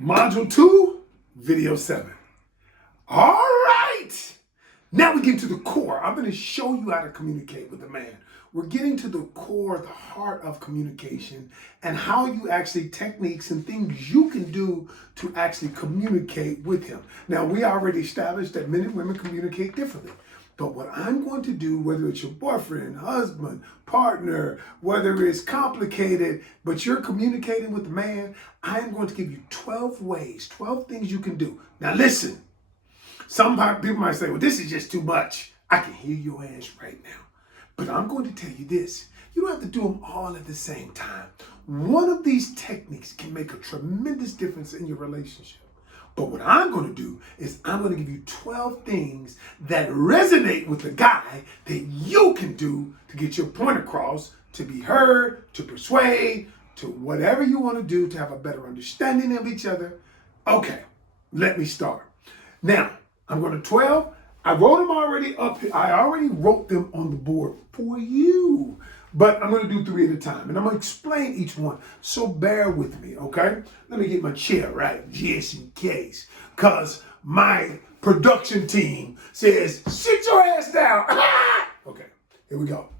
Module 2, Video 7. All right. Now we get to the core. I'm going to show you how to communicate with a man. We're getting to the core, the heart of communication, and how you actually, techniques and things you can do to actually communicate with him. Now, we already established that men and women communicate differently. But what I'm going to do, whether it's your boyfriend, husband, partner, whether it's complicated, but you're communicating with the man, I'm going to give you 12 ways, 12 things you can do. Now listen, some people might say, well, this is just too much. I can hear your ass right now. But I'm going to tell you this. You don't have to do them all at the same time. One of these techniques can make a tremendous difference in your relationship. But what I'm going to do is I'm going to give you 12 things that resonate with the guy that you can do to get your point across, to be heard, to persuade, to whatever you want to do to have a better understanding of each other. Okay, let me start. Now, I'm going to 12. I wrote them already up here. I already wrote them on the board for you. But I'm going to do 3 at a time, and I'm going to explain each one. So bear with me, okay? Let me get my chair right, just in case. Because my production team says, sit your ass down. Okay, here we go.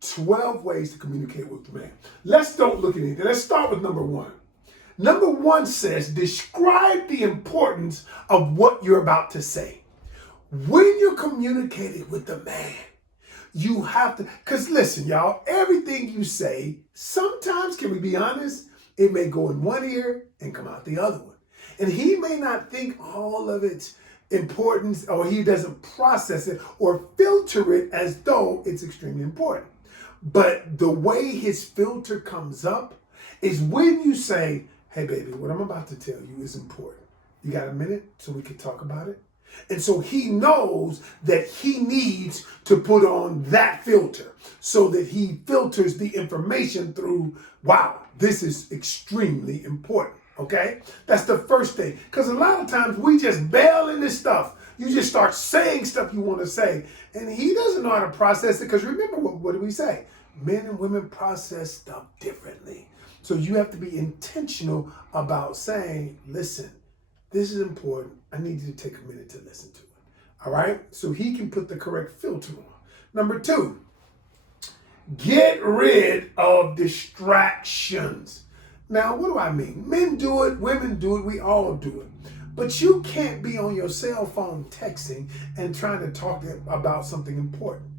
12 ways to communicate with the man. Don't look at anything. Let's start with number 1. Number 1 says, describe the importance of what you're about to say. When you're communicating with the man, you have to, because listen, y'all, everything you say, sometimes, can we be honest, it may go in one ear and come out the other one. And he may not think all of its importance, or he doesn't process it or filter it as though it's extremely important. But the way his filter comes up is when you say, hey, baby, what I'm about to tell you is important. You got a minute so we can talk about it? And so he knows that he needs to put on that filter so that he filters the information through, wow, this is extremely important, okay? That's the first thing. Because a lot of times we just bail in this stuff. You just start saying stuff you want to say, and he doesn't know how to process it. Because remember, what do we say? Men and women process stuff differently. So you have to be intentional about saying, listen, this is important. I need you to take a minute to listen to it. All right? So he can put the correct filter on. Number 2, get rid of distractions. Now, what do I mean? Men do it, women do it, we all do it. But you can't be on your cell phone texting and trying to talk about something important.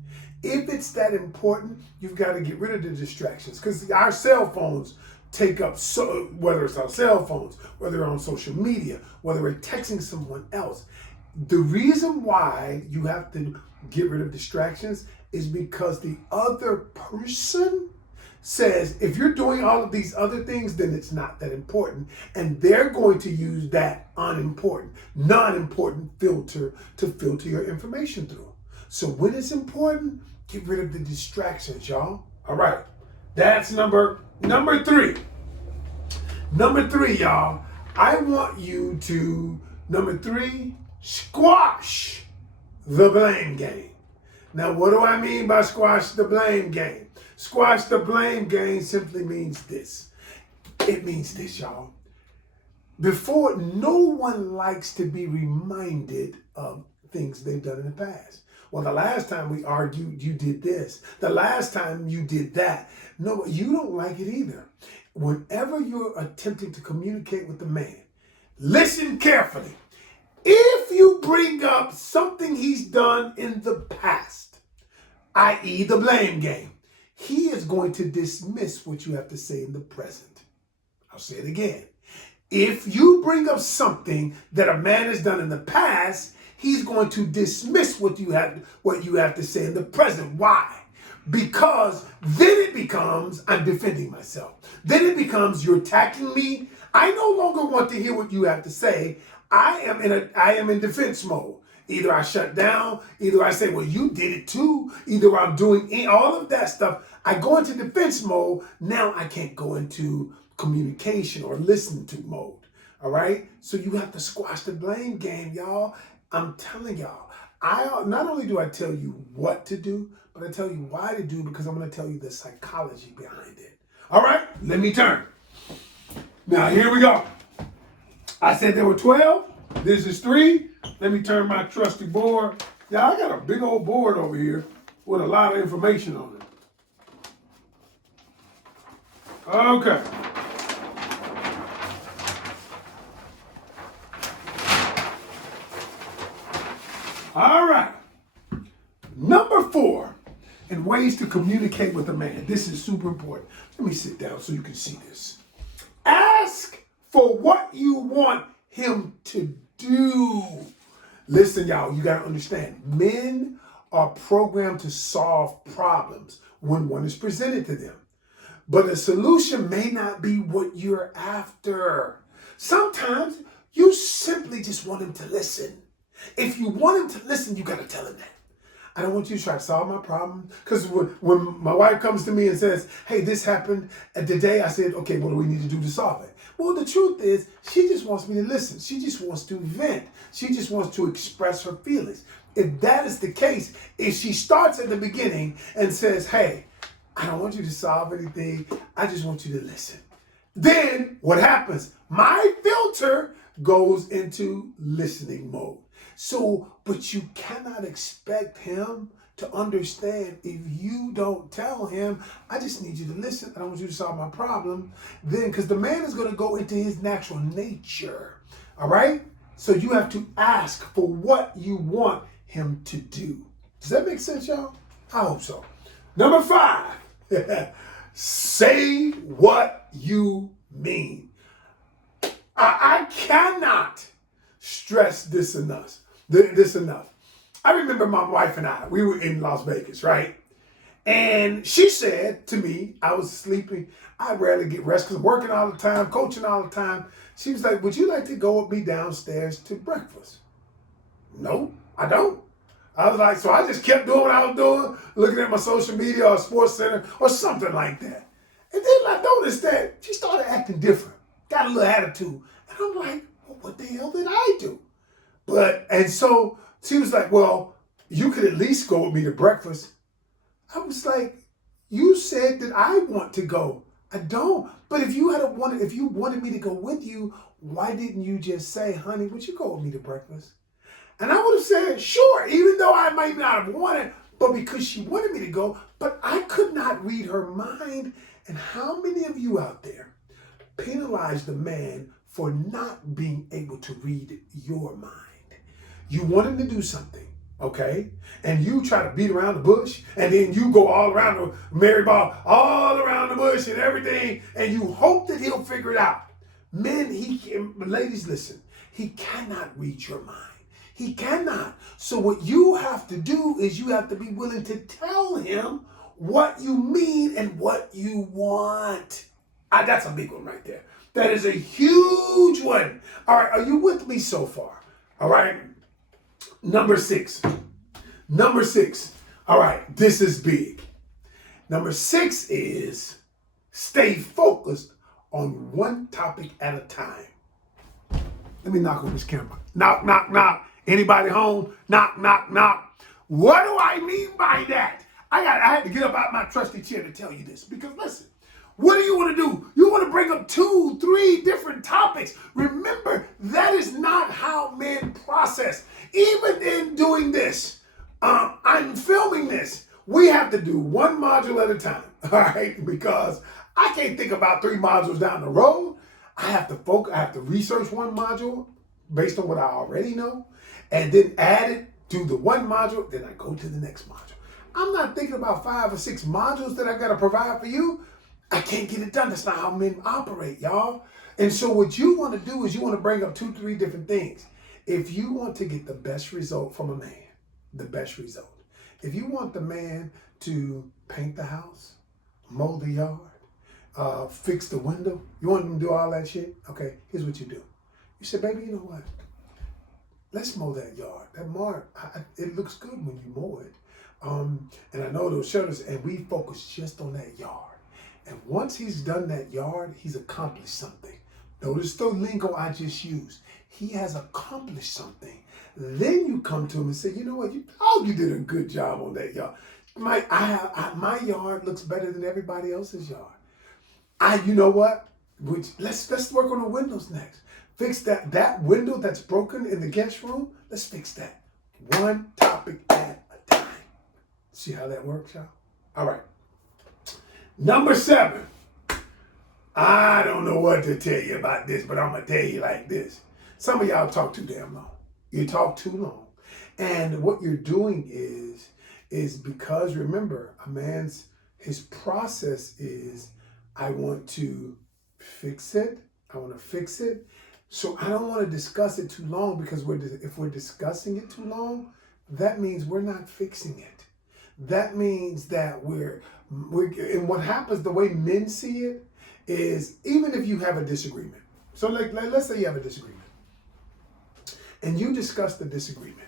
If it's that important, you've got to get rid of the distractions, because our cell phones take up, so whether it's our cell phones, whether they're on social media, whether we're texting someone else. The reason why you have to get rid of distractions is because the other person says, if you're doing all of these other things, then it's not that important. And they're going to use that unimportant, non-important filter to filter your information through. So when it's important, get rid of the distractions, y'all. All right. That's number 3. Number 3, y'all. I want you to, number 3, squash the blame game. Now, what do I mean by squash the blame game? Squash the blame game simply means this. It means this, y'all. Before, no one likes to be reminded of things they've done in the past. Well, the last time we argued, you did this. The last time you did that. No, you don't like it either. Whenever you're attempting to communicate with the man, listen carefully. If you bring up something he's done in the past, i.e. the blame game, he is going to dismiss what you have to say in the present. I'll say it again. If you bring up something that a man has done in the past, he's going to dismiss what you have to say in the present. Why? Because then it becomes, I'm defending myself. Then it becomes, you're attacking me. I no longer want to hear what you have to say. I am in defense mode. Either I shut down, either I say, well, you did it too. Either I'm doing all of that stuff. I go into defense mode. Now I can't go into communication or listen to mode. All right? So you have to squash the blame game, y'all. I'm telling y'all, not only do I tell you what to do, but I tell you why to do, because I'm going to tell you the psychology behind it. All right, let me turn. Now, here we go. I said there were 12. This is 3. Let me turn my trusty board. Yeah, I got a big old board over here with a lot of information on it. Okay. All right. Number 4, in ways to communicate with a man. This is super important. Let me sit down so you can see this. Ask for what you want him to do. Listen, y'all, you got to understand. Men are programmed to solve problems when one is presented to them. But a solution may not be what you're after. Sometimes you simply just want him to listen. If you want him to listen, you got to tell him that. I don't want you to try to solve my problem. Because when my wife comes to me and says, hey, this happened today, I said, okay, what do we need to do to solve it? Well, the truth is, she just wants me to listen. She just wants to vent. She just wants to express her feelings. If that is the case, if she starts at the beginning and says, hey, I don't want you to solve anything, I just want you to listen. Then what happens? My filter goes into listening mode. So, but you cannot expect him to understand if you don't tell him, I just need you to listen. I don't want you to solve my problem. Then, because the man is going to go into his natural nature. All right? So you have to ask for what you want him to do. Does that make sense, y'all? I hope so. Number 5, say what you mean. I cannot stress this enough. I remember my wife and I, we were in Las Vegas, right? And she said to me, I was sleeping. I rarely get rest because I'm working all the time, coaching all the time. She was like, would you like to go with me downstairs to breakfast? No, I don't. I was like, so I just kept doing what I was doing, looking at my social media or Sports Center or something like that. And then I noticed that she started acting different, got a little attitude. And I'm like, well, what the hell did I do? And so she was like, well, you could at least go with me to breakfast. I was like, you said that I want to go. I don't. But if you wanted me to go with you, why didn't you just say, honey, would you go with me to breakfast? And I would have said, sure, even though I might not have wanted, but because she wanted me to go, but I could not read her mind. And how many of you out there penalize the man for not being able to read your mind? You want him to do something, okay? And you try to beat around the bush, and then you go all around the merry ball, all around the bush and everything, and you hope that he'll figure it out. Men, ladies, listen, he cannot read your mind. He cannot. So what you have to do is you have to be willing to tell him what you mean and what you want. That's a big one right there. That is a huge one. All right, are you with me so far? All right. Number 6. All right, this is big. Number 6 is stay focused on one topic at a time. Let me knock on this camera. Knock, knock, knock. Anybody home? Knock, knock, knock. What do I mean by that? I had to get up out my trusty chair to tell you this because listen, what do you want to do? You want to bring up 2, 3 different topics. Remember, that is not how men process. Even in doing this, I'm filming this. We have to do one module at a time, all right? Because I can't think about 3 modules down the road. I have to focus. I have to research one module based on what I already know, and then add it to the one module. Then I go to the next module. I'm not thinking about 5 or 6 modules that I got to provide for you. I can't get it done. That's not how men operate, y'all. And so what you want to do is you want to bring up 2, 3 different things. If you want to get the best result from a man, the best result. If you want the man to paint the house, mow the yard, fix the window, you want him to do all that shit? Okay, here's what you do. You say, baby, you know what? Let's mow that yard. That mark, it looks good when you mow it. And I know those shutters, and we focus just on that yard. And once he's done that yard, he's accomplished something. Notice the lingo I just used. He has accomplished something. Then you come to him and say, you know what? You did a good job on that yard. My yard looks better than everybody else's yard. You know what? Let's work on the windows next. Fix that window that's broken in the guest room. Let's fix that. One topic at a time. See how that works, y'all? All right. Number 7. I don't know what to tell you about this, but I'm going to tell you like this. Some of y'all talk too damn long. You talk too long. And what you're doing is because, remember, his process is, I want to fix it. I want to fix it. So I don't want to discuss it too long, because if we're discussing it too long, that means we're not fixing it. That means that and what happens, the way men see it, is even if you have a disagreement. So let's say you have a disagreement and you discuss the disagreement.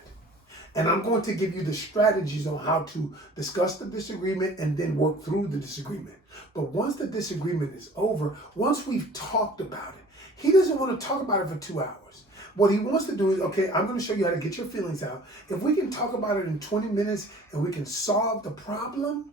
And I'm going to give you the strategies on how to discuss the disagreement and then work through the disagreement. But once the disagreement is over, once we've talked about it, he doesn't want to talk about it for 2 hours. What he wants to do is, okay, I'm going to show you how to get your feelings out. If we can talk about it in 20 minutes and we can solve the problem,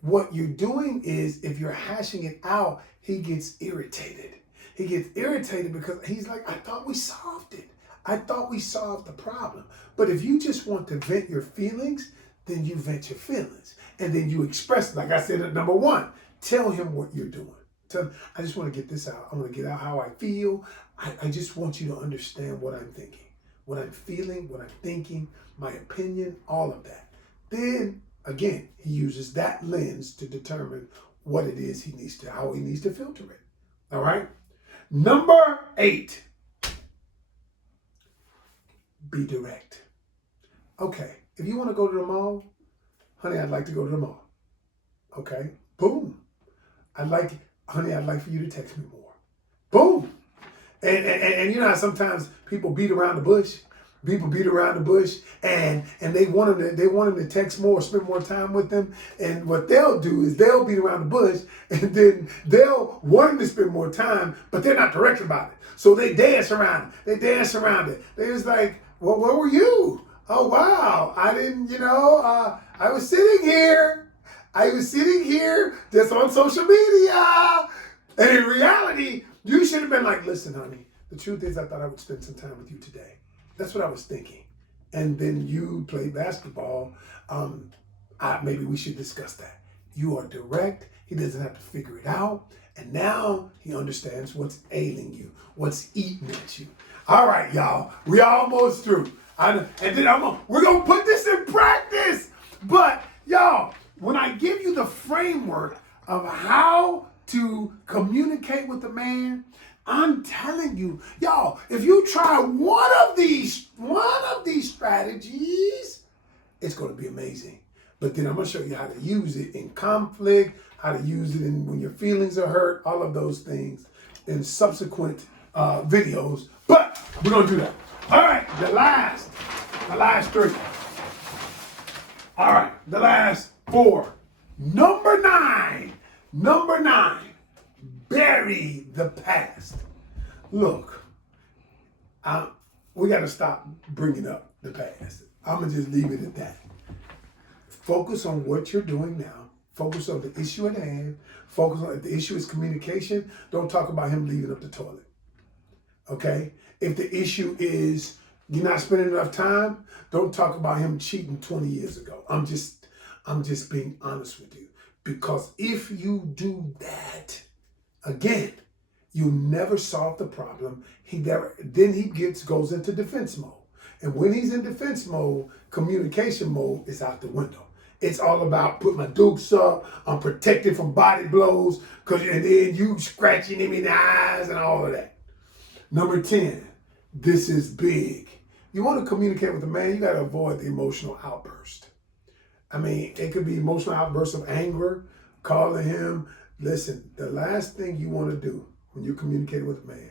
what you're doing is, if you're hashing it out, he gets irritated. He gets irritated because he's like, I thought we solved it. I thought we solved the problem. But if you just want to vent your feelings, then you vent your feelings. And then you express, like I said at number 1, tell him what you're doing. Tell him, I just want to get this out. I want to get out how I feel. I just want you to understand what I'm thinking, what I'm feeling, what I'm thinking, my opinion, all of that. Then, again, he uses that lens to determine what it is how he needs to filter it. All right? Number 8. Be direct. Okay, if you want to go to the mall, honey, I'd like to go to the mall. Okay, boom. Honey, I'd like for you to text me more. Boom. And you know how sometimes people beat around the bush? People beat around the bush and they want him to text more, spend more time with them. And what they'll do is they'll beat around the bush and then they'll want him to spend more time, but they're not direct about it. So they dance around it. They're just like, well, where were you? Oh, wow. I didn't, I was sitting here. Just on social media. And in reality, you should have been like, listen, honey, the truth is I thought I would spend some time with you today. That's what I was thinking. And then you play basketball. Maybe we should discuss that. You are direct. He doesn't have to figure it out. And now he understands what's ailing you, what's eating at you. All right, y'all. We almost through. And then we're going to put this in practice. But, y'all, when I give you the framework of how to communicate with a man, I'm telling you, y'all, if you try one of these strategies, it's going to be amazing. But then I'm going to show you how to use it in conflict, how to use it when your feelings are hurt, all of those things in subsequent videos. But we're going to do that. All right, the last 3. All right, the last 4. Number 9, bury the past. Look, we got to stop bringing up the past. I'm going to just leave it at that. Focus on what you're doing now. Focus on the issue at hand. Focus on, if the issue is communication, don't talk about him leaving up the toilet. Okay? If the issue is you're not spending enough time, don't talk about him cheating 20 years ago. I'm just being honest with you. Because if you do that, again, you never solve the problem. Then he goes into defense mode. And when he's in defense mode, communication mode is out the window. It's all about put my dukes up, I'm protected from body blows, and then you scratching him in the eyes and all of that. Number 10, this is big. You want to communicate with a man, you got to avoid the emotional outburst. I mean, it could be emotional outbursts of anger, calling him. Listen, the last thing you want to do when you're communicating with a man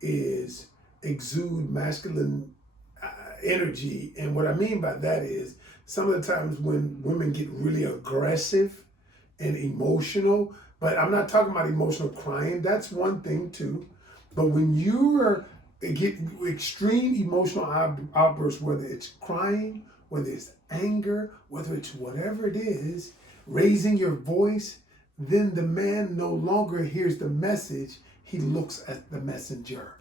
is exude masculine energy. And what I mean by that is some of the times when women get really aggressive and emotional, but I'm not talking about emotional crying. That's one thing too. But when you get extreme emotional outbursts, whether it's crying, whether it's anger, whether it's whatever it is, raising your voice, then the man no longer hears the message. He looks at the messenger.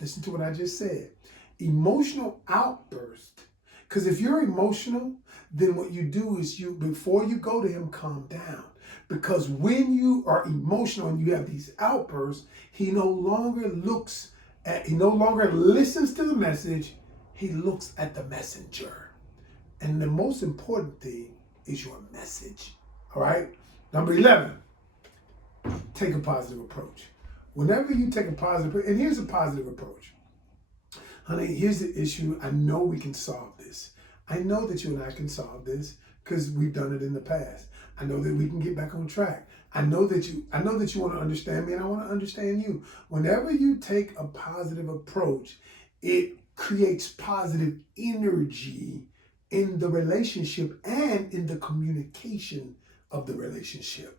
Listen to what I just said. Emotional outburst. Because if you're emotional, then what you do is before you go to him, calm down. Because when you are emotional and you have these outbursts, he no longer listens to the message, he looks at the messenger. And the most important thing is your message. All right? Number 11, take a positive approach. Whenever you take a positive, and here's a positive approach. Honey, here's the issue. I know we can solve this. I know that you and I can solve this because we've done it in the past. I know that we can get back on track. I know that you want to understand me and I want to understand you. Whenever you take a positive approach, it creates positive energy in the relationship and in the communication of the relationship.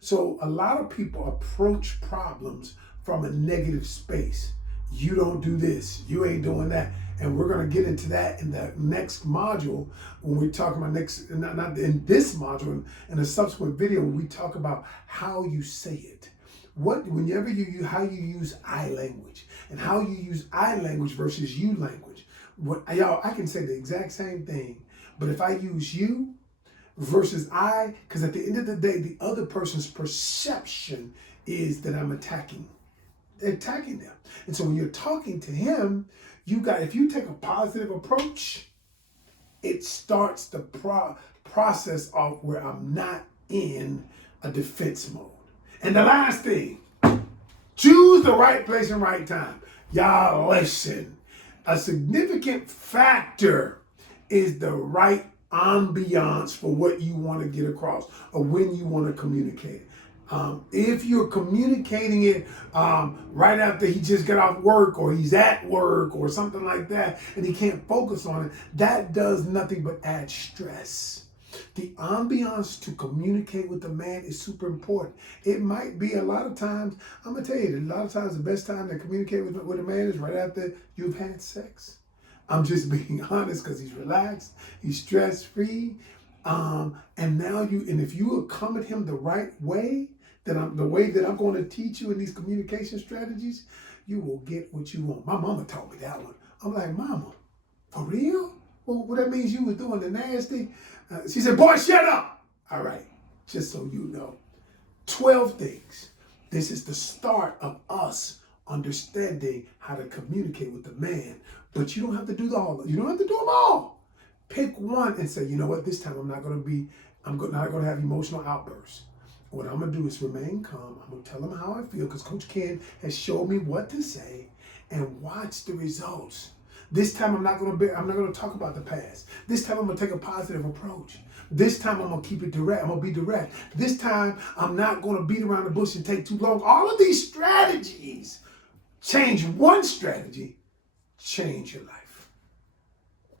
So a lot of people approach problems from a negative space. You don't do this, you ain't doing that. And we're going to get into that in the next module when we talk about not in this module, in a subsequent video when we talk about how you say it. Whenever how you use I language and how you use I language versus you language. Y'all, I can say the exact same thing, but if I use you versus I, because at the end of the day, the other person's perception is that I'm attacking them. And so when you're talking to him, if you take a positive approach, it starts the process of where I'm not in a defense mode. And the last thing, choose the right place and right time. Y'all listen, a significant factor is the right ambiance for what you want to get across or when you want to communicate. If you're communicating it right after he just got off work or he's at work or something like that and he can't focus on it, that does nothing but add stress. The ambiance to communicate with the man is super important. It might be a lot of times, I'm going to tell you, a lot of times the best time to communicate with a man is right after you've had sex. I'm just being honest because he's relaxed, he's stress-free. And if you will come at him the right way, the way that I'm going to teach you in these communication strategies, you will get what you want. My mama taught me that one. I'm like, Mama, for real? Well, that means you was doing the nasty. She said, boy, shut up. All right, just so you know, 12 things. This is the start of us understanding how to communicate with the man. But you don't have to do you don't have to do them all. Pick one and say, you know what, this time I'm not going to have emotional outbursts. What I'm going to do is remain calm. I'm going to tell him how I feel because Coach Ken has showed me what to say and watch the results. This time I'm not going to talk about the past. This time I'm going to take a positive approach. This time I'm going to keep it direct. I'm going to be direct. This time I'm not going to beat around the bush and take too long. All of these strategies, change one strategy, change your life.